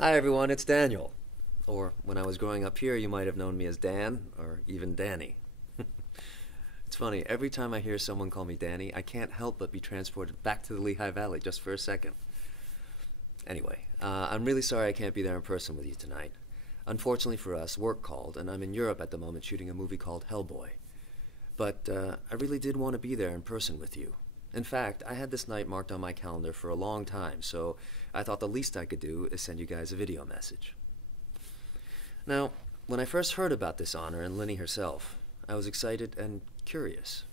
Hi everyone, it's Daniel. Or when I was growing up here, you might have known me as Dan, or even Danny. It's funny, every time I hear someone call me Danny, I can't help but be transported back to the Lehigh Valley just for a second. Anyway, I'm really sorry I can't be there in person with you tonight. Unfortunately for us, work called, and I'm in Europe at the moment shooting a movie called Hellboy. But I really did want to be there in person with you. In fact, I had this night marked on my calendar for a long time, so I thought the least I could do is send you guys a video message. Now, when I first heard about this honor and Linny herself, I was excited and curious.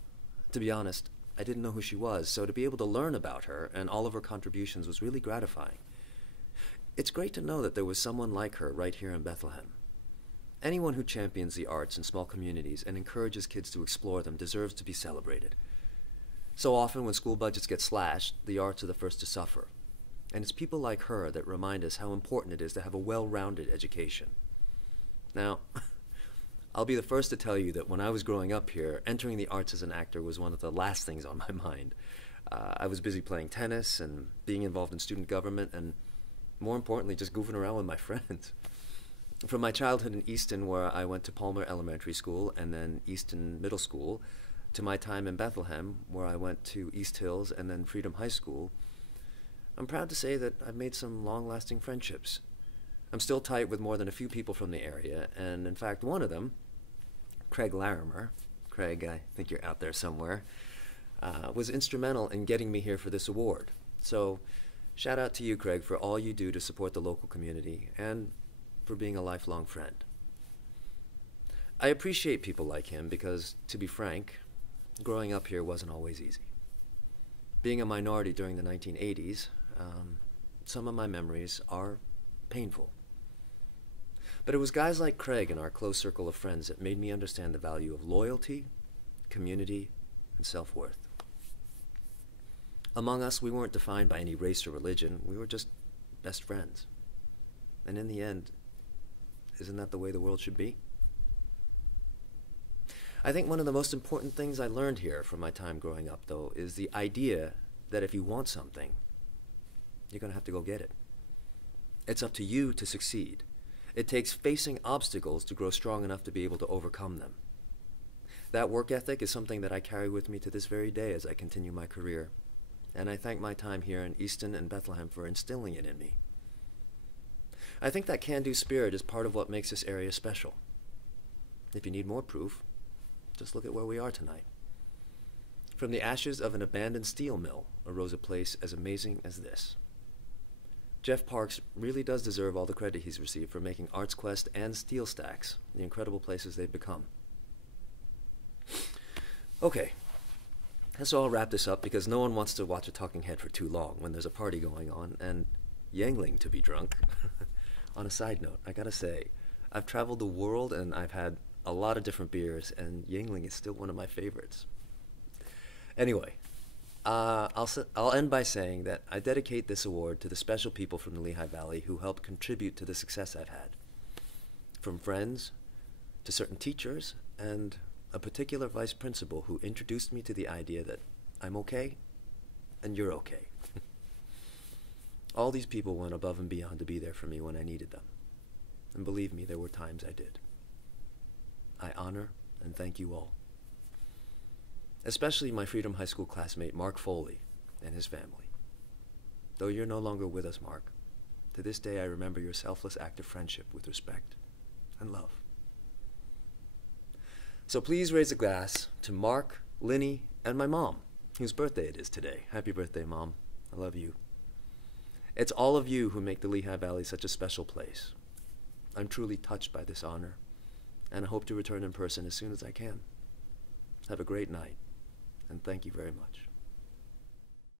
To be honest, I didn't know who she was, so to be able to learn about her and all of her contributions was really gratifying. It's great to know that there was someone like her right here in Bethlehem. Anyone who champions the arts in small communities and encourages kids to explore them deserves to be celebrated. So often when school budgets get slashed, the arts are the first to suffer. And it's people like her that remind us how important it is to have a well-rounded education. Now, I'll be the first to tell you that when I was growing up here, entering the arts as an actor was one of the last things on my mind. I was busy playing tennis and being involved in student government and, more importantly, just goofing around with my friends. From my childhood in Easton, where I went to Palmer Elementary School and then Easton Middle School, to my time in Bethlehem, where I went to East Hills and then Freedom High School, I'm proud to say that I've made some long-lasting friendships. I'm still tight with more than a few people from the area, and in fact one of them, Craig Larimer, Craig, I think you're out there somewhere, was instrumental in getting me here for this award. So shout out to you, Craig, for all you do to support the local community and for being a lifelong friend. I appreciate people like him because, to be frank, growing up here wasn't always easy. Being a minority during the 1980s, some of my memories are painful. But it was guys like Craig and our close circle of friends that made me understand the value of loyalty, community, and self-worth. Among us, we weren't defined by any race or religion. We were just best friends. And in the end, isn't that the way the world should be? I think one of the most important things I learned here from my time growing up, though, is the idea that if you want something, you're going to have to go get it. It's up to you to succeed. It takes facing obstacles to grow strong enough to be able to overcome them. That work ethic is something that I carry with me to this very day as I continue my career, and I thank my time here in Easton and Bethlehem for instilling it in me. I think that can-do spirit is part of what makes this area special. If you need more proof, just look at where we are tonight. From the ashes of an abandoned steel mill arose a place as amazing as this. Jeff Parks really does deserve all the credit he's received for making ArtsQuest and Steel Stacks the incredible places they've become. Okay, so I'll wrap this up because no one wants to watch a talking head for too long when there's a party going on and Yangling to be drunk. On a side note, I gotta say, I've traveled the world and I've had a lot of different beers, and Yingling is still one of my favorites. Anyway, I'll end by saying that I dedicate this award to the special people from the Lehigh Valley who helped contribute to the success I've had. From friends, to certain teachers, and a particular vice principal who introduced me to the idea that I'm okay, and you're okay. All these people went above and beyond to be there for me when I needed them. And believe me, there were times I did. I honor and thank you all. Especially my Freedom High School classmate, Mark Foley, and his family. Though you're no longer with us, Mark, to this day I remember your selfless act of friendship with respect and love. So please raise a glass to Mark, Linny, and my mom, whose birthday it is today. Happy birthday, Mom. I love you. It's all of you who make the Lehigh Valley such a special place. I'm truly touched by this honor, and I hope to return in person as soon as I can. Have a great night, and thank you very much.